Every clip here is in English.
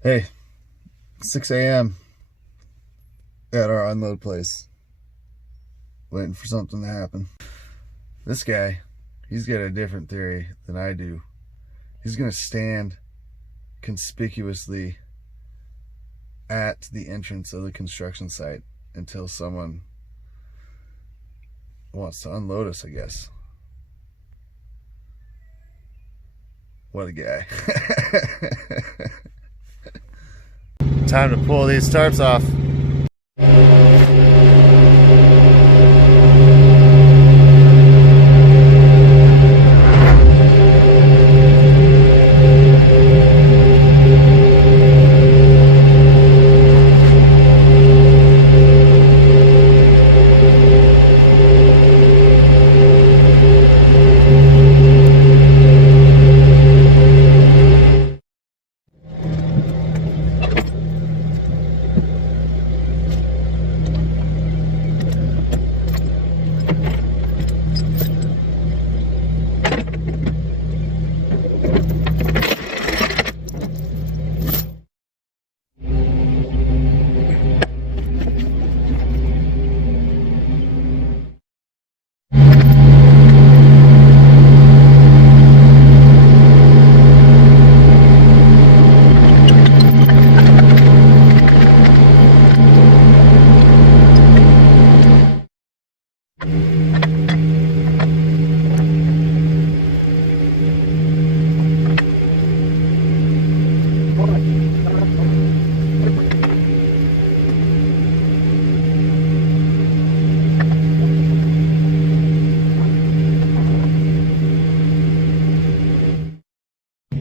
Hey, 6 a.m. at our unload place, waiting for something to happen. This guy, he's got a different theory than I do. He's gonna stand conspicuously at the entrance of the construction site until someone wants to unload us, I guess. What a guy. Time to pull these tarps off.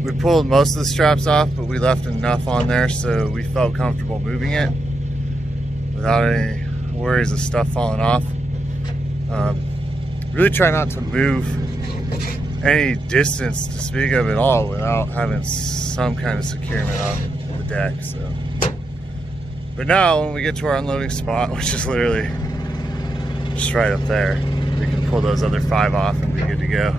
We pulled most of the straps off, but we left enough on there so we felt comfortable moving it without any worries of stuff falling off. Really try not to move any distance to speak of at all without having some kind of securement on the deck. So, but now when we get to our unloading spot, which is literally just right up there, we can pull those other 5 off and be good to go.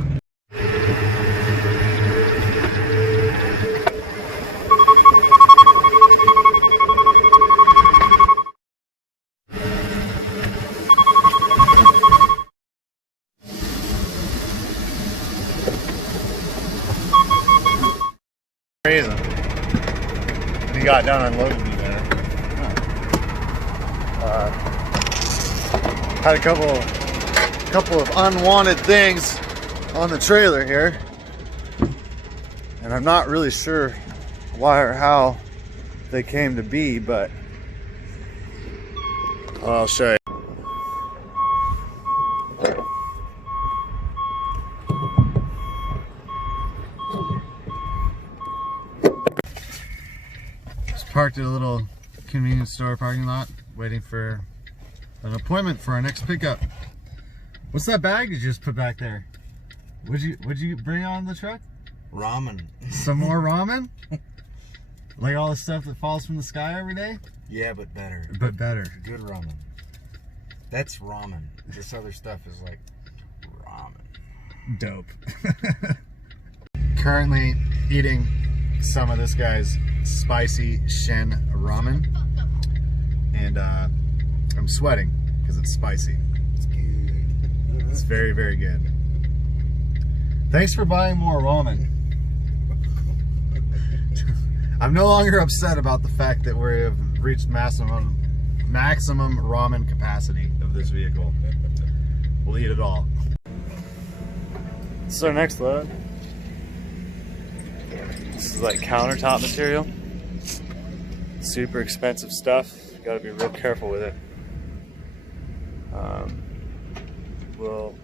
Reason he got done unloading me there. Had a couple of unwanted things on the trailer here, and I'm not really sure why or how they came to be, but I'll show you. Parked at a little convenience store parking lot, waiting for an appointment for our next pickup. What's that bag you just put back there? What'd you bring on the truck? Ramen. Some more ramen? Like all the stuff that falls from the sky every day? Yeah, but better. But better. Good ramen. That's ramen. This other stuff is like ramen. Dope. Currently eating some of this guy's spicy Shen ramen, and I'm sweating because it's spicy. It's good. It's very, very good. Thanks for buying more ramen. I'm no longer upset about the fact that we have reached maximum ramen capacity of this vehicle. We'll eat it all. This is our next load. This is like countertop material. Super expensive stuff. Got to be real careful with it. We'll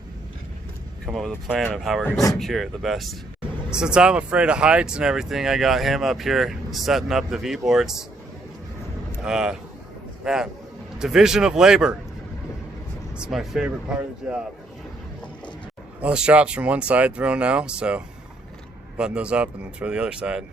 come up with a plan of how we're going to secure it the best. Since I'm afraid of heights and everything, I got him up here setting up the V-boards. Man, division of labor. It's my favorite part of the job. All the straps from one side thrown now, so button those up and throw the other side.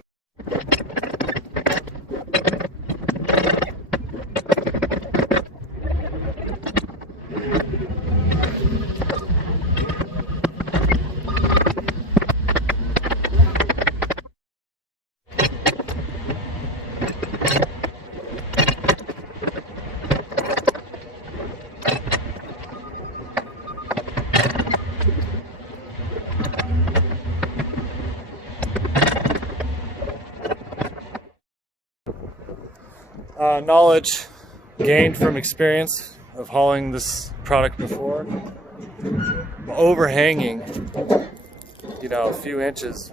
knowledge gained from experience of hauling this product before. Overhanging, you know, a few inches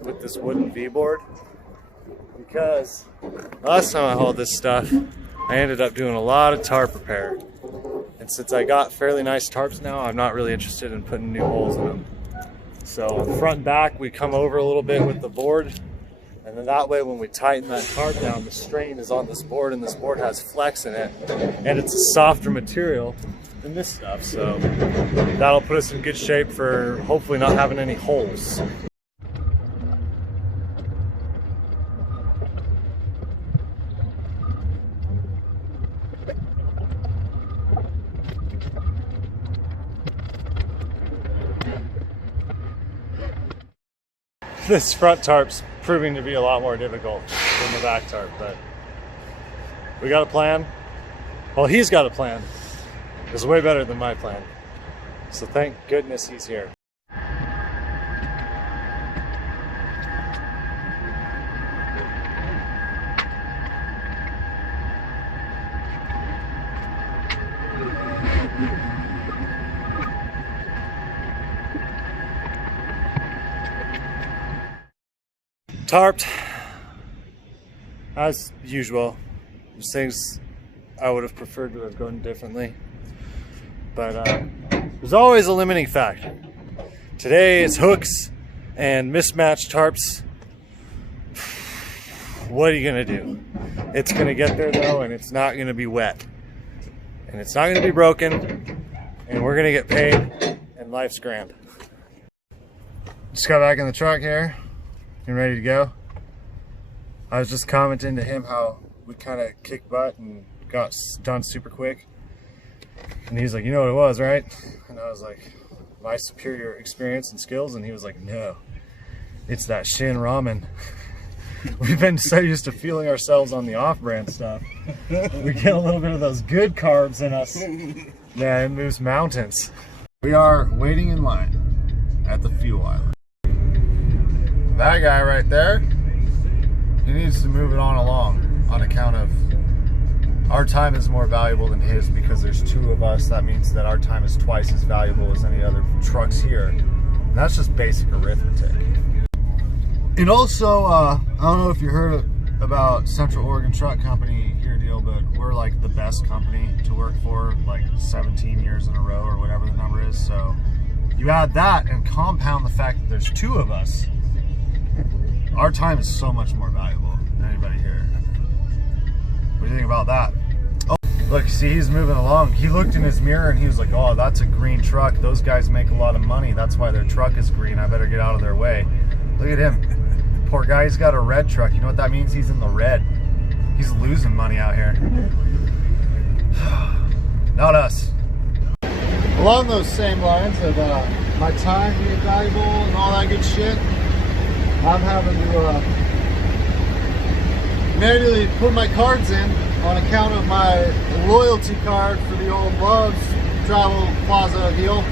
with this wooden V-board, because last time I hauled this stuff, I ended up doing a lot of tarp repair. And since I got fairly nice tarps now, I'm not really interested in putting new holes in them. So front and back, we come over a little bit with the board, and then that way when we tighten that tarp down, the strain is on this board, and this board has flex in it, and it's a softer material than this stuff, so that'll put us in good shape for hopefully not having any holes. This front tarp's proving to be a lot more difficult than the back tarp, but we got a plan. Well, he's got a plan. It's way better than my plan. So thank goodness he's here. Tarped, as usual. There's things I would have preferred to have gone differently, but there's always a limiting factor. Today it's hooks and mismatched tarps. What are you gonna do? It's gonna get there though, and it's not gonna be wet, and it's not gonna be broken, and we're gonna get paid, and life's grand. Just got back in the truck here and ready to go. I was just commenting to him how we kind of kicked butt and got done super quick. And he's like, you know what it was, right? And I was like, my superior experience and skills. And he was like, no, it's that Shin ramen. We've been so used to feeling ourselves on the off-brand stuff. We get a little bit of those good carbs in us. Yeah, it moves mountains. We are waiting in line at the fuel island. That guy right there, he needs to move it on along on account of our time is more valuable than his, because there's two of us. That means that our time is twice as valuable as any other trucks here. And that's just basic arithmetic. And also, I don't know if you heard about Central Oregon Truck Company here deal, but we're like the best company to work for, like 17 years in a row or whatever the number is. So you add that and compound the fact that there's two of us. Our time is so much more valuable than anybody here. What do you think about that? Oh, look, see, he's moving along. He looked in his mirror and he was like, oh, that's a green truck. Those guys make a lot of money. That's why their truck is green. I better get out of their way. Look at him. Poor guy, he's got a red truck. You know what that means? He's in the red. He's losing money out here. Not us. Along those same lines of my time being valuable and all that good shit, I'm having to manually put my cards in on account of my loyalty card for the old Love's Travel Plaza deal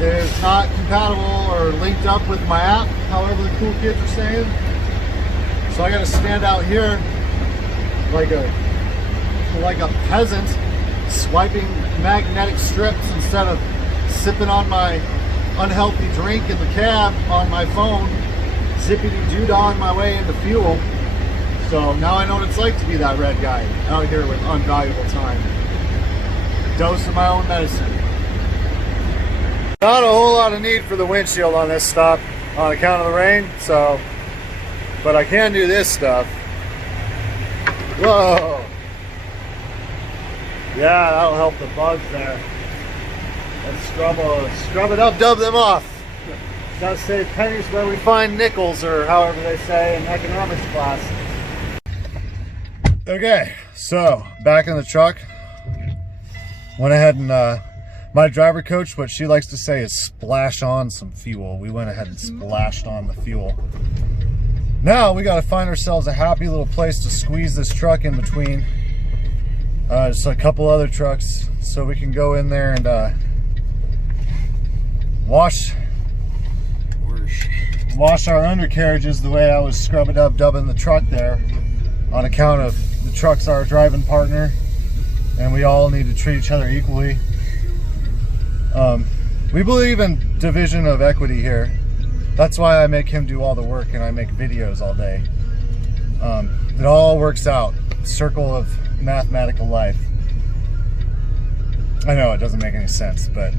is not compatible or linked up with my app, however the cool kids are saying. So I gotta stand out here like a peasant, swiping magnetic strips instead of sipping on my unhealthy drink in the cab on my phone, zippity-doo-dah on my way into fuel. So now I know what it's like to be that red guy out here with unvaluable time. Dose of my own medicine. Not a whole lot of need for the windshield on this stop on account of the rain, so, but I can do this stuff. Whoa. Yeah, that'll help the bugs there. Let's scrub it up, dub them off. Gotta save pennies where we find nickels, or however they say in economics class. Okay, so back in the truck. Went ahead and my driver coach, what she likes to say is splash on some fuel. We went ahead and splashed on the fuel. Now we gotta find ourselves a happy little place to squeeze this truck in between just a couple other trucks, so we can go in there and wash our undercarriages the way I was scrubbing up, dubbing the truck there. on account of the truck's our driving partner, and we all need to treat each other equally. We believe in division of equity here. That's why I make him do all the work and I make videos all day. It all works out. Circle of mathematical life. I know it doesn't make any sense, but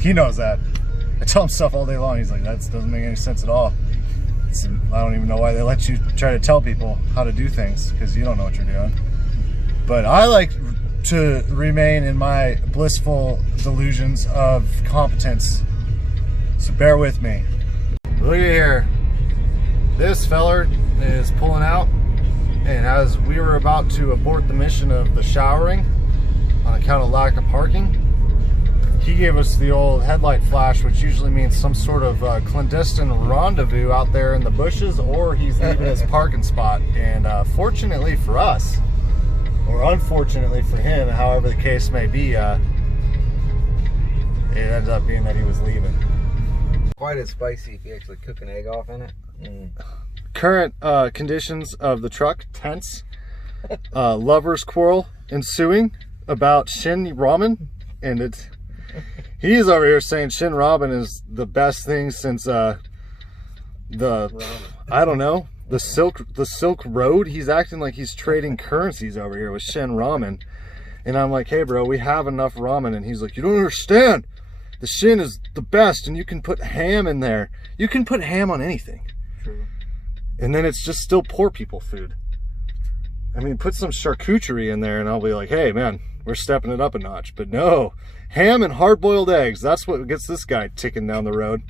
he knows that. I tell him stuff all day long. He's like, that doesn't make any sense at all. I don't even know why they let you try to tell people how to do things, because you don't know what you're doing. But I like to remain in my blissful delusions of competence. So bear with me. Look at here. This feller is pulling out, and as we were about to abort the mission of the showering on account of lack of parking, he gave us the old headlight flash, which usually means some sort of clandestine rendezvous out there in the bushes, or he's leaving his parking spot. And fortunately for us, or unfortunately for him, however the case may be, it ended up being that he was leaving. Quite as spicy if you actually cook an egg off in it. Current conditions of the truck, tense. Lovers quarrel ensuing about Shin Ramen, and he's over here saying Shin Ramen is the best thing since I don't know, the Silk Road. He's acting like he's trading currencies over here with Shin Ramen, and I'm like, hey bro, we have enough ramen. And he's like, you don't understand, the Shin is the best, and you can put ham in there. You can put ham on anything. True. And then it's just still poor people food. I mean, put some charcuterie in there and I'll be like, hey man, we're stepping it up a notch. But no, ham and hard-boiled eggs, that's what gets this guy ticking down the road.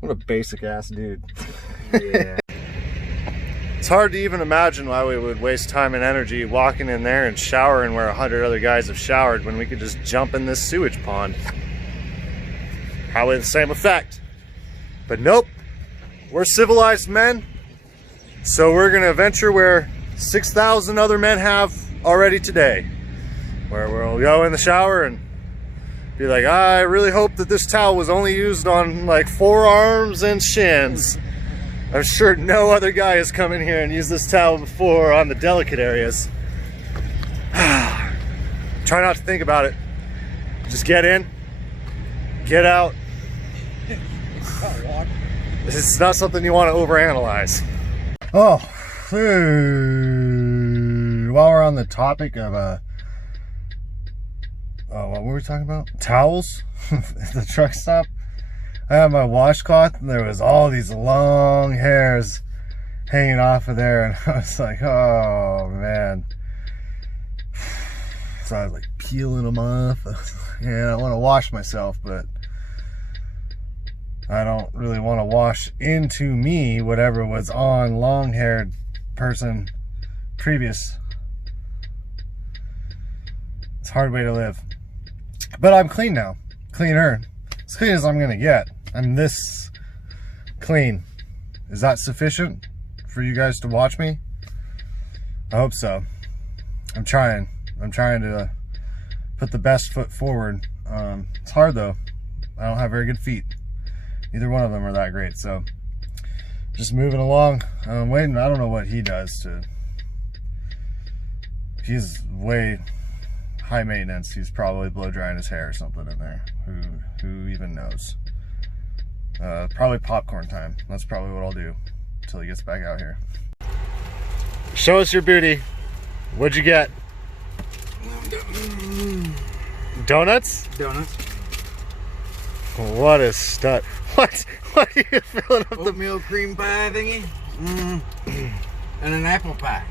What a basic ass dude. Yeah. It's hard to even imagine why we would waste time and energy walking in there and showering where 100 other guys have showered when we could just jump in this sewage pond. Probably the same effect. But nope, we're civilized men, so we're gonna venture where 6,000 other men have already today, where we'll go in the shower and be like, I really hope that this towel was only used on like forearms and shins. I'm sure no other guy has come in here and used this towel before on the delicate areas. Try not to think about it. Just get in, get out. It's not something you want to overanalyze. Oh, while we're on the topic of what were we talking about? Towels? The truck stop. I had my washcloth and there was all these long hairs hanging off of there, and I was like, oh man. So I was like peeling them off. Yeah, I want to wash myself, but I don't really want to wash into me whatever was on long-haired person previous. It's a hard way to live. But I'm clean now. Cleaner. As clean as I'm gonna get. I'm this clean. Is that sufficient for you guys to watch me? I hope so. I'm trying to put the best foot forward. It's hard though. I don't have very good feet. Neither one of them are that great, so just moving along. I'm waiting. I don't know what he does to. He's way high maintenance. He's probably blow drying his hair or something in there. Who even knows? Probably popcorn time. That's probably what I'll do until he gets back out here. Show us your booty. What'd you get? Donuts? Donuts. What a stud. What are you filling up the oatmeal cream pie thingy? And an apple pie.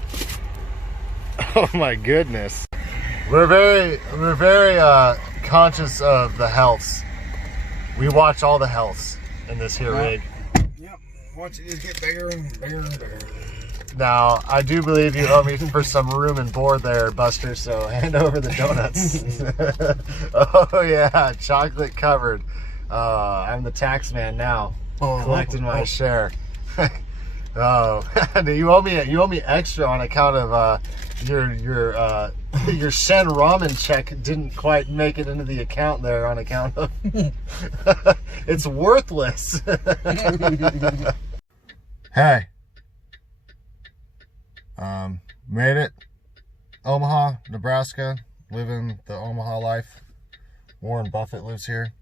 Oh my goodness. We're very conscious of the healths. We watch all the healths in this here rig. Yep. Watch it just get bigger and bigger and bigger. Now, I do believe you owe me for some room and board there, Buster, so hand over the donuts. Oh yeah, chocolate covered. I'm the tax man now, collecting my share. Oh, you owe me extra on account of your Shen Ramen check didn't quite make it into the account there on account of it's worthless. Hey, Made it. Omaha, Nebraska. Living the Omaha life. Warren Buffett lives here.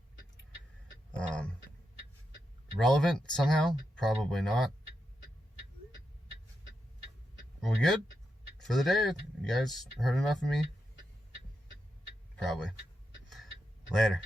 Relevant somehow? Probably not. Are we good for the day? You guys heard enough of me? Probably. Later.